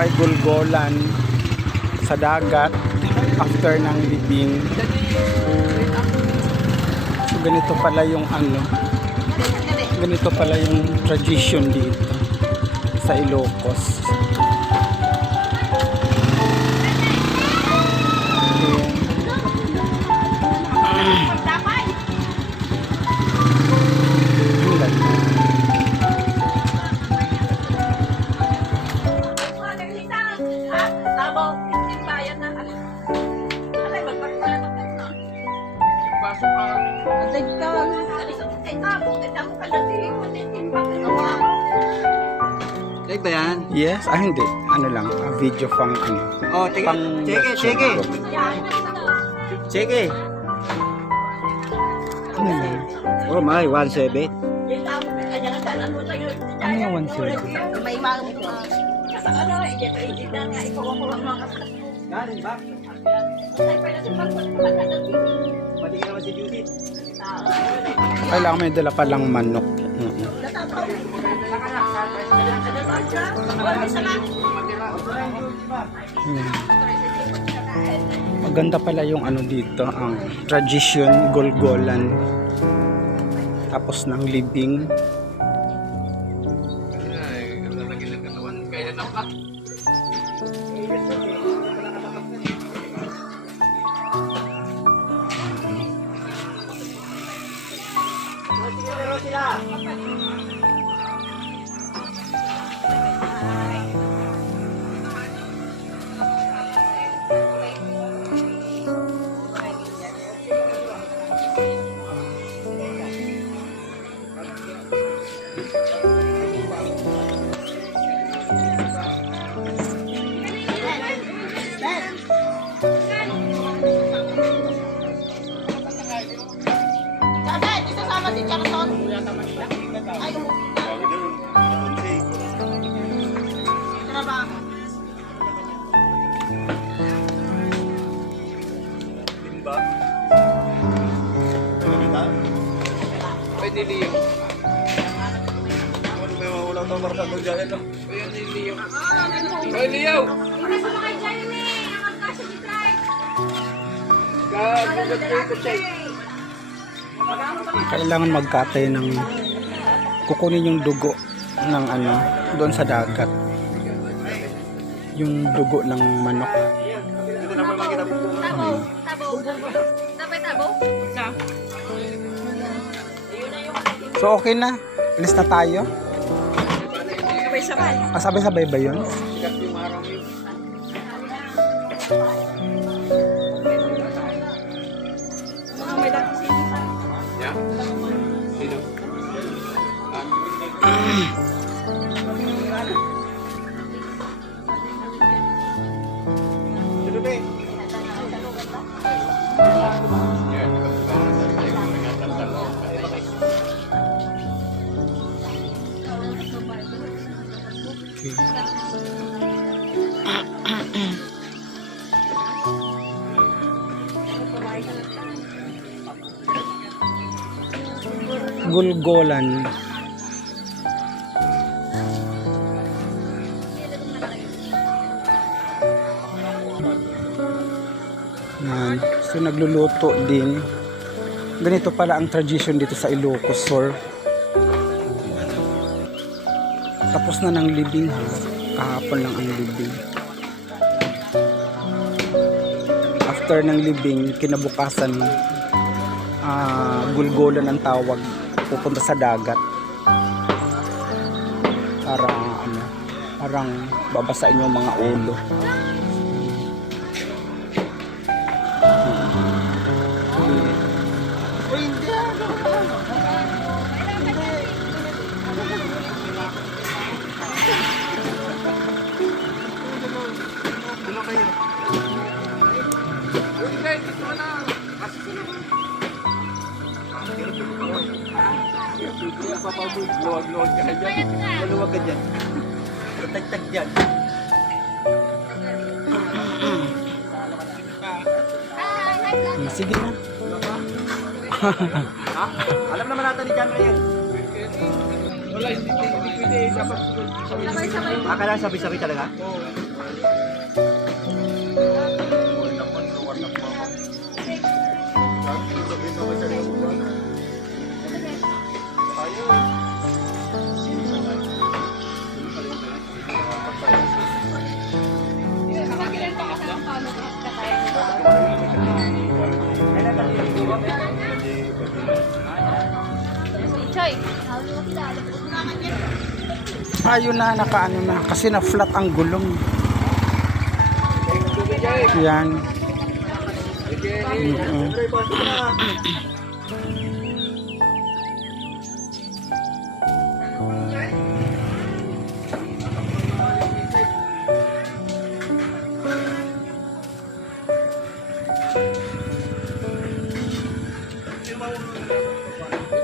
ay gulgolan sa dagat after ng libing. So ganito pala yung ganito pala yung tradition dito sa Ilocos. Like ba yan? Yes, hindi. Ano lang, video pang Oh, cheke. Cheke. Ano yun? Oh my, 1.7. Ano yung 1.7? May mga sa ano, i-edit na nga, ikaw ang mga Galing ba? Pati ka naman si Judith. Kailangan may dala palang manok. Maganda pala yung dito, ang tradition, gulgolan. Tapos ng libing. Pwede Leo. Wala tayong marasal dyan, no? Pwede Leo. Pwede Leo! Kailangan magkatay ng kukunin yung dugo ng doon sa dagat. Yung dugo ng manok. So okay na. Alis na tayo. sabay-sabay. Sabay-sabay ba yun? Mga may dati sino. Yeah? Sino? Gulgolan. Yan. So nagluluto din. Ganito pala ang tradition dito sa Ilocos Sur. Tapos na ng libing ha. Kahapon lang ang libing. After ng libing, kinabukasan gulgolan ang tawag. Pupunta sa dagat para parang babasain yung mga ulo. Luwag ka dyan. Luwag ka dyan. Tag-tag dyan. Sige na. Ha? Alam naman natin ni John ngayon. Wala, hindi pwede. Dapat Sabay-sabay. Akala sabi-sabi talaga? Oo. Choy. Ayun na, nakaano na. Kasi na-flat ang gulong. Yan. Mm-mm.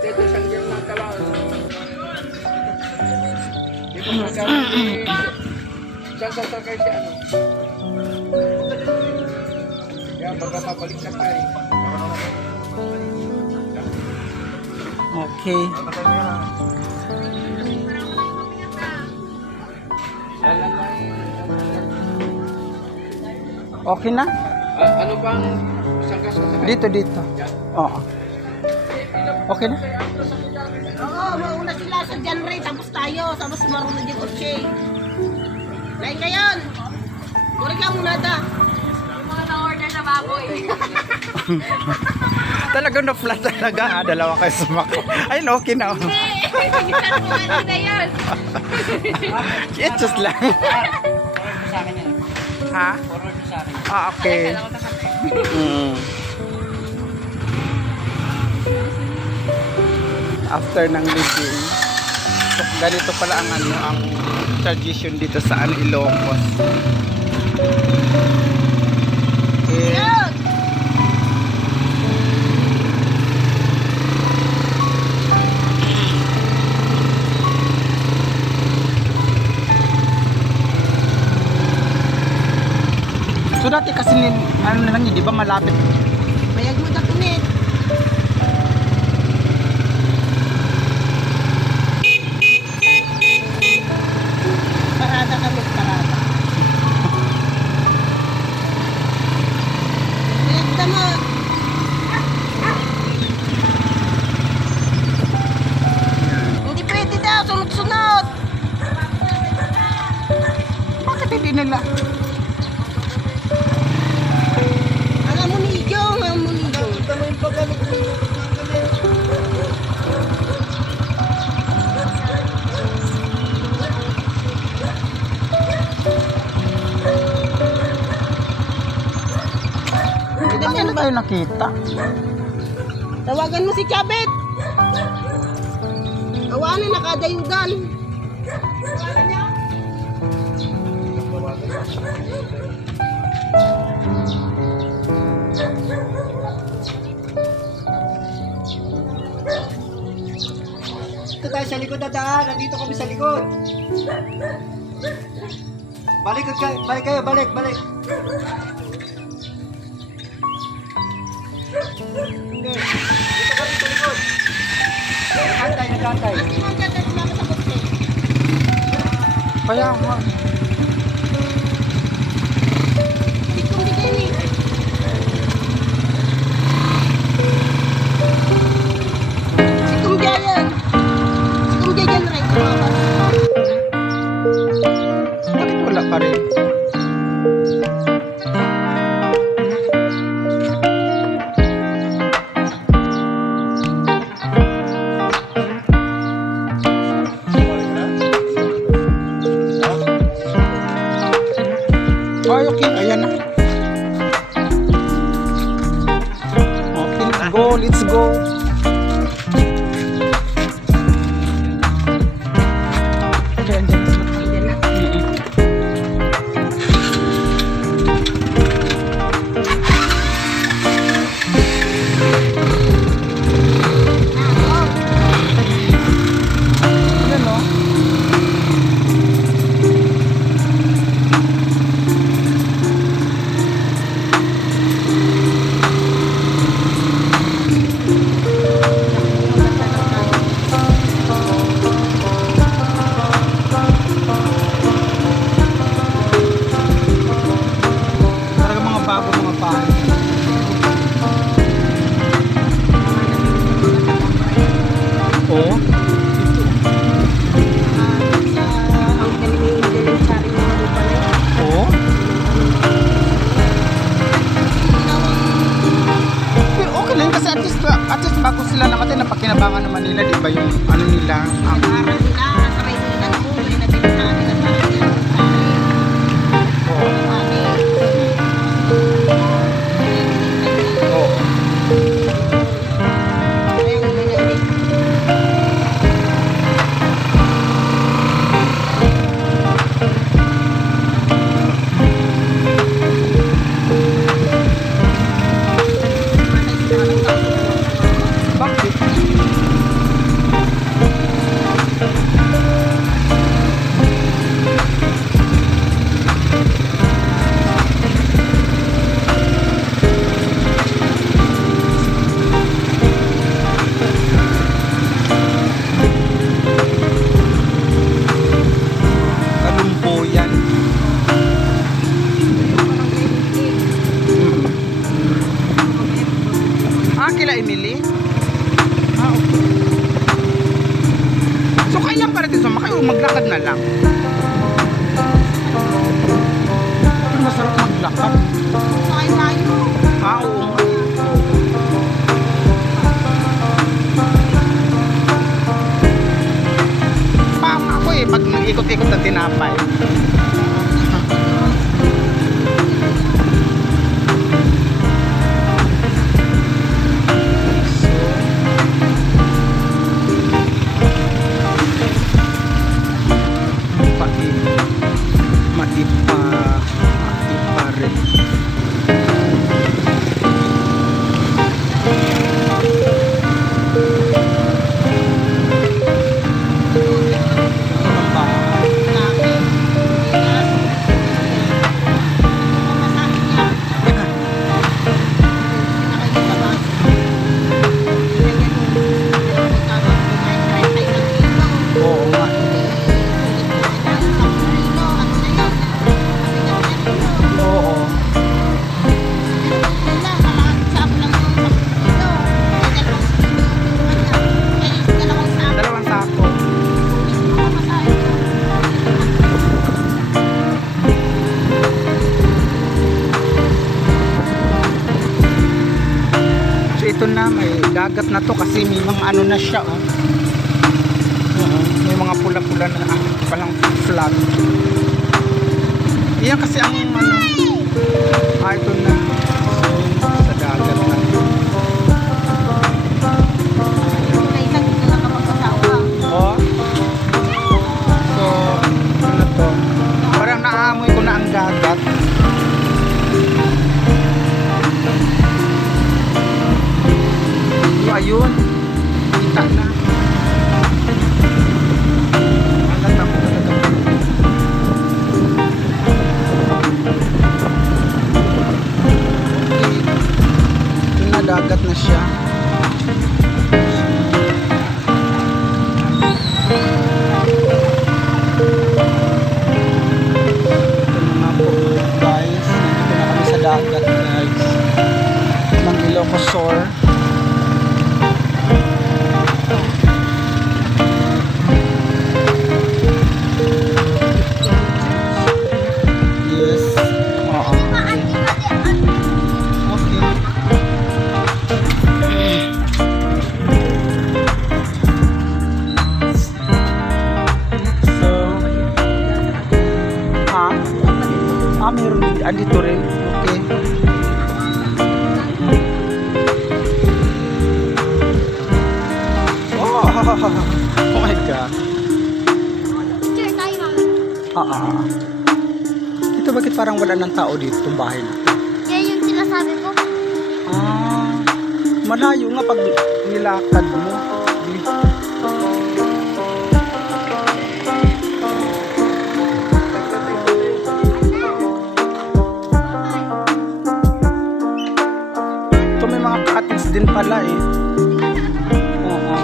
Ito isang game ng kalaan. Hindi ko magkakaroon saan sasakay si ano. Kaya baka mabalik sa kay. Okay. Okay na? Ano bang isang kasasakay? Dito. Oo. Okay na? Oo, mauna sila sa Janray, tapos tayo, tapos marunod yung kotse. Lain ngayon. Kuri ka muna da. Mga na-order na baboy. Talaga na-flat talaga ha. Dalawa kayo sumako. Ayun, okay na. Hindi na yun. It's just lang. Ha? Ah, okay. After ng living, so, ganito pala ang ang tradition dito sa Ilocos. Okay. So dati kasi ano na lang, di ba malapit? Mayag mo takunit. Parada kami, parada. Mayag mo. Hindi pwede daw, sunod-sunod. Bakit hindi nila? Ang amunigyo. Tama yung paggamit mo. Hindi na tayo nakita. Tawagan mo si Chabet. Awanan nakadayugan. Ito tayo sa likod na daan. Nandito kami sa likod. Balik kayo, balik. Hindi. Dito kami sa likod. Nagkantay. Kaya nga. Bakit wala pa rin? Ay, okay. Ayan na. Okay, let's go. Okay, andyan na. ikot-ikot ng tinapay. Maipa rin. Oo nga. Oo. Dalawang sako. So ito na, may dagat na to kasi may mga ano na siya, oh. Oo, may mga pula-pula na palang flag. Iyan kasi ang ano. Ito na. So, sa dagat na. Oh. So, ano to? Parang naamoy ko na ang dagat. So, ayun. Kita na. Ang ganda ko talaga. Yun na, dagat na siya. Ito na nga po guys, nandito na kami sa dagat guys ng Ilocos Sur. Yes. Oo. Okay. So, meron din. Andito rin. Okay. Oh my God. Ito bakit parang wala ng tao dito itong bahay na? Yan yung sinasabi ko. Malayo nga pag nilakad mo. Ito may mga cottage din pala eh. Oo.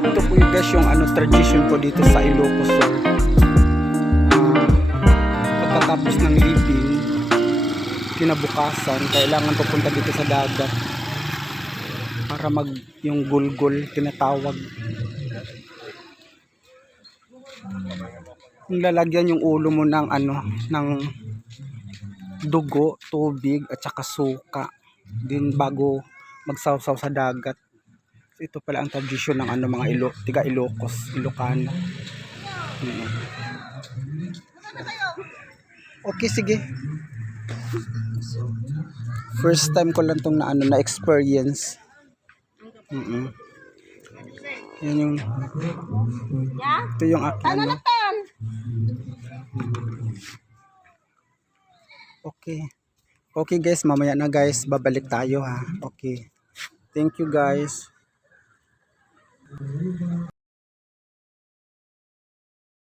Ito po yung guys yung ano tradition po dito sa Ilocos Sur. Pagkatapos ng living, kinabukasan kailangan pupunta dito sa dagat para mag yung gulgol tinatawag. Lalagyan yung ulo mo ng ano ng dugo, tubig at saka suka din bago magsawsaw sa dagat. So, ito pala ang tradisyon ng ano mga tiga Ilocos, Ilocano. Okay, sige. First time ko lang tong na ano na experience. Yan yung ito yung ano. Okay. Okay guys, mamaya na guys, babalik tayo ha. Okay. Thank you guys.